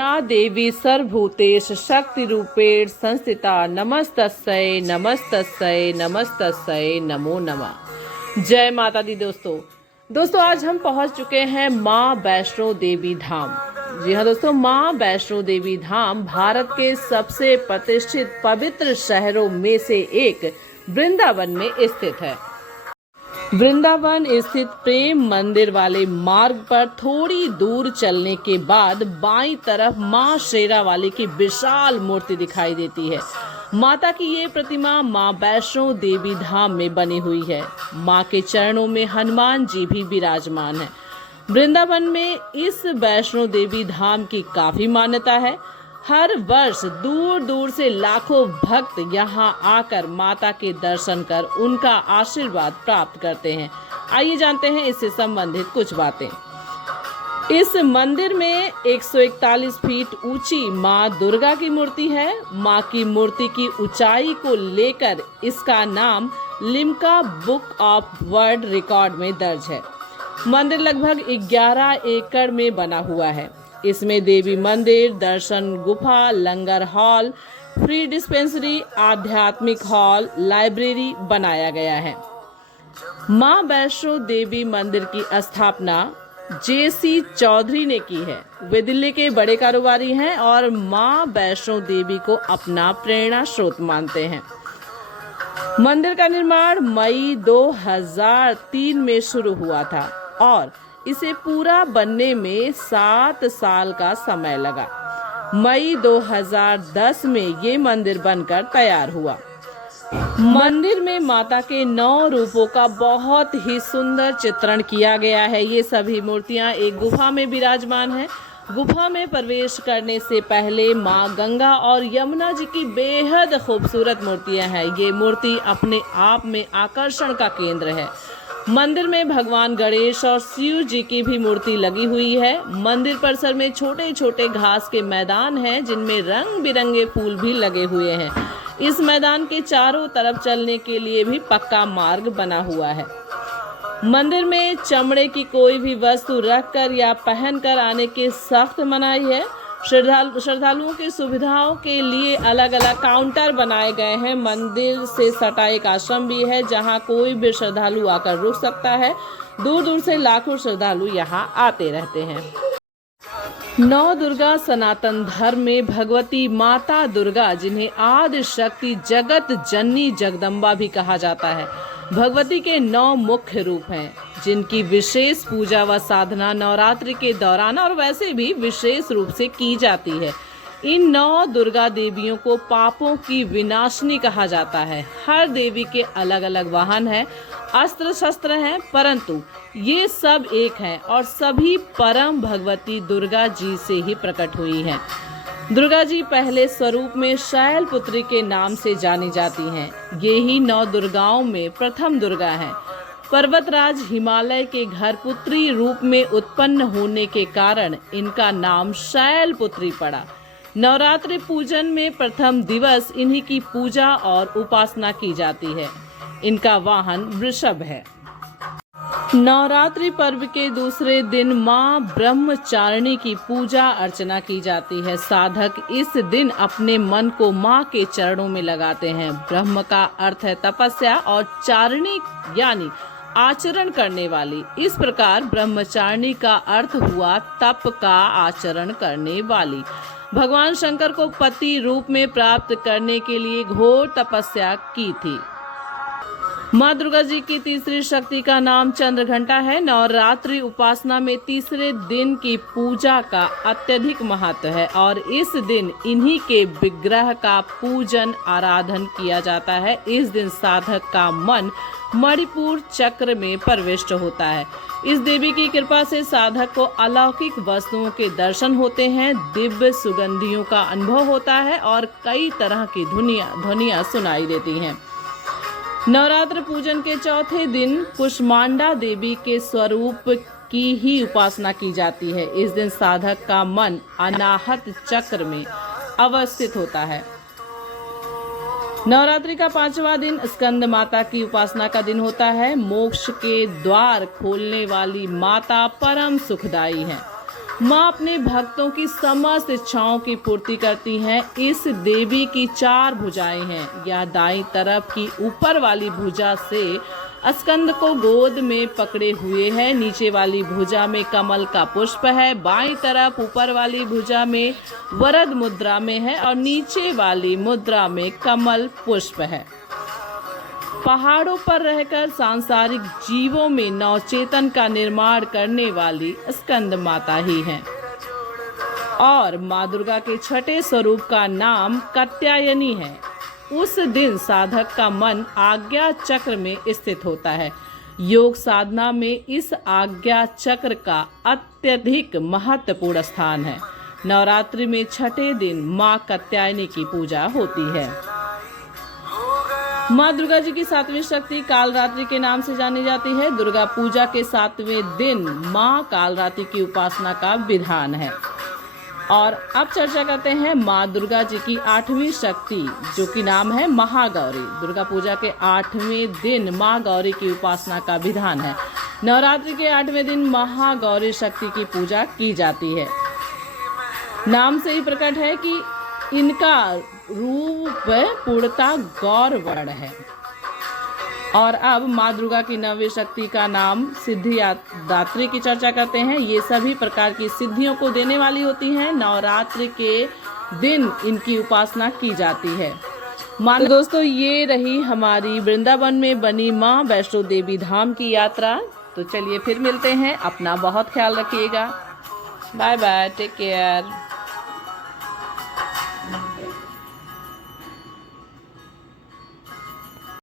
या देवी सर्वभूतेषु शक्तिरूपेण संस्थिता नमस्तस्यै नमस्तस्यै नमस्तस्यै नमो नमः। जय माता दी। दोस्तों आज हम पहुंच चुके हैं माँ वैष्णो देवी धाम। जी हाँ दोस्तों, माँ वैष्णो देवी धाम भारत के सबसे प्रतिष्ठित पवित्र शहरों में से एक वृंदावन में स्थित है। वृंदावन स्थित प्रेम मंदिर वाले मार्ग पर थोड़ी दूर चलने के बाद बाईं तरफ माँ शेरावाली की विशाल मूर्ति दिखाई देती है। माता की ये प्रतिमा माँ वैष्णो देवी धाम में बनी हुई है। माँ के चरणों में हनुमान जी भी विराजमान है। वृंदावन में इस वैष्णो देवी धाम की काफी मान्यता है। हर वर्ष दूर दूर से लाखों भक्त यहाँ आकर माता के दर्शन कर उनका आशीर्वाद प्राप्त करते हैं। आइए जानते हैं इससे संबंधित कुछ बातें। इस मंदिर में 141 फीट ऊंची माँ दुर्गा की मूर्ति है। माँ की मूर्ति की ऊंचाई को लेकर इसका नाम Limca book of world record में दर्ज है। मंदिर लगभग 11 एकड़ में बना हुआ है। इसमें देवी मंदिर, दर्शन गुफा, लंगर हॉल, फ्री डिस्पेंसरी, आध्यात्मिक हॉल, लाइब्रेरी बनाया गया है। माँ वैष्णो देवी मंदिर की स्थापना JC चौधरी ने की है। वे दिल्ली के बड़े कारोबारी हैं और माँ वैष्णो देवी को अपना प्रेरणा स्रोत मानते हैं। मंदिर का निर्माण मई 2003 में शुरू हुआ था और इसे पूरा बनने में 7 साल का समय लगा। मई 2010 में ये मंदिर बनकर तैयार हुआ। मंदिर में माता के 9 रूपों का बहुत ही सुंदर चित्रण किया गया है। ये सभी मूर्तियां एक गुफा में विराजमान है। गुफा में प्रवेश करने से पहले माँ गंगा और यमुना जी की बेहद खूबसूरत मूर्तियां हैं। ये मूर्ति अपने आप में आकर्षण का केंद्र है। मंदिर में भगवान गणेश और शिव जी की भी मूर्ति लगी हुई है। मंदिर परिसर में छोटे छोटे घास के मैदान हैं जिनमें रंग बिरंगे फूल भी लगे हुए हैं। इस मैदान के चारों तरफ चलने के लिए भी पक्का मार्ग बना हुआ है। मंदिर में चमड़े की कोई भी वस्तु रखकर या पहनकर आने की सख्त मनाही है। श्रद्धालुओं की सुविधाओं के लिए अलग अलग काउंटर बनाए गए हैं। मंदिर से सटा एक आश्रम भी है जहां कोई भी श्रद्धालु आकर रुक सकता है। दूर दूर से लाखों श्रद्धालु यहां आते रहते हैं। नौ दुर्गा सनातन धर्म में भगवती माता दुर्गा, जिन्हें आदि शक्ति, जगत जननी, जगदम्बा भी कहा जाता है, भगवती के 9 मुख्य रूप हैं जिनकी विशेष पूजा व साधना नवरात्रि के दौरान और वैसे भी विशेष रूप से की जाती है। इन 9 दुर्गा देवियों को पापों की विनाशिनी कहा जाता है। हर देवी के अलग अलग वाहन हैं, अस्त्र शस्त्र हैं, परंतु ये सब एक हैं और सभी परम भगवती दुर्गा जी से ही प्रकट हुई हैं। दुर्गा जी पहले स्वरूप में शैलपुत्री के नाम से जानी जाती हैं। ये ही 9 दुर्गाओं में प्रथम दुर्गा हैं। पर्वतराज हिमालय के घर पुत्री रूप में उत्पन्न होने के कारण इनका नाम शैलपुत्री पड़ा। नवरात्रि पूजन में प्रथम दिवस इन्हीं की पूजा और उपासना की जाती है। इनका वाहन वृषभ है। नवरात्रि पर्व के दूसरे दिन माँ ब्रह्मचारिणी की पूजा अर्चना की जाती है। साधक इस दिन अपने मन को माँ के चरणों में लगाते हैं। ब्रह्म का अर्थ है तपस्या और चारिणी यानी आचरण करने वाली। इस प्रकार ब्रह्मचारिणी का अर्थ हुआ तप का आचरण करने वाली। भगवान शंकर को पति रूप में प्राप्त करने के लिए घोर तपस्या की थी। माँ दुर्गा जी की तीसरी शक्ति का नाम चंद्रघंटा है। नवरात्रि उपासना में तीसरे दिन की पूजा का अत्यधिक महत्व है और इस दिन इन्हीं के विग्रह का पूजन आराधन किया जाता है। इस दिन साधक का मन मणिपुर चक्र में प्रविष्ट होता है। इस देवी की कृपा से साधक को अलौकिक वस्तुओं के दर्शन होते हैं, दिव्य सुगंधियों का अनुभव होता है और कई तरह की ध्वनियाँ सुनाई देती हैं। नवरात्र पूजन के चौथे दिन कुष्मांडा देवी के स्वरूप की ही उपासना की जाती है। इस दिन साधक का मन अनाहत चक्र में अवस्थित होता है। नवरात्रि का 5वां दिन स्कंद माता की उपासना का दिन होता है। मोक्ष के द्वार खोलने वाली माता परम सुखदायी है। माँ अपने भक्तों की समस्त इच्छाओं की पूर्ति करती हैं। इस देवी की 4 भुजाएं हैं। यह दाईं तरफ की ऊपर वाली भुजा से स्कंद को गोद में पकड़े हुए है। नीचे वाली भुजा में कमल का पुष्प है। बाईं तरफ ऊपर वाली भुजा में वरद मुद्रा में है और नीचे वाली मुद्रा में कमल पुष्प है। पहाड़ों पर रहकर सांसारिक जीवों में नवचेतन का निर्माण करने वाली स्कंद माता ही हैं। और माँ दुर्गा के छठे स्वरूप का नाम कात्यायनी है। उस दिन साधक का मन आज्ञा चक्र में स्थित होता है। योग साधना में इस आज्ञा चक्र का अत्यधिक महत्वपूर्ण स्थान है। नवरात्रि में छठे दिन माँ कात्यायनी की पूजा होती है। माँ दुर्गा जी की 7वीं शक्ति कालरात्रि के नाम से जानी जाती है। दुर्गा पूजा के 7वें दिन माँ कालरात्रि की उपासना का विधान है। और अब चर्चा करते हैं माँ दुर्गा जी की 8वीं शक्ति, जो कि नाम है महागौरी। दुर्गा पूजा के 8वें दिन माँ गौरी की उपासना का विधान है। नवरात्रि के 8वें दिन महागौरी शक्ति की पूजा की जाती है। नाम से ही प्रकट है कि इनका रूप पूर्णता गौर वर्ण है। और अब माँ दुर्गा की 9वीं शक्ति का नाम सिद्धिदात्री की चर्चा करते हैं। ये सभी प्रकार की सिद्धियों को देने वाली होती हैं। नवरात्रि के दिन इनकी उपासना की जाती है। तो दोस्तों, ये रही हमारी वृंदावन में बनी माँ वैष्णो देवी धाम की यात्रा। तो चलिए फिर मिलते हैं। अपना बहुत ख्याल रखिएगा। Bye bye, take care.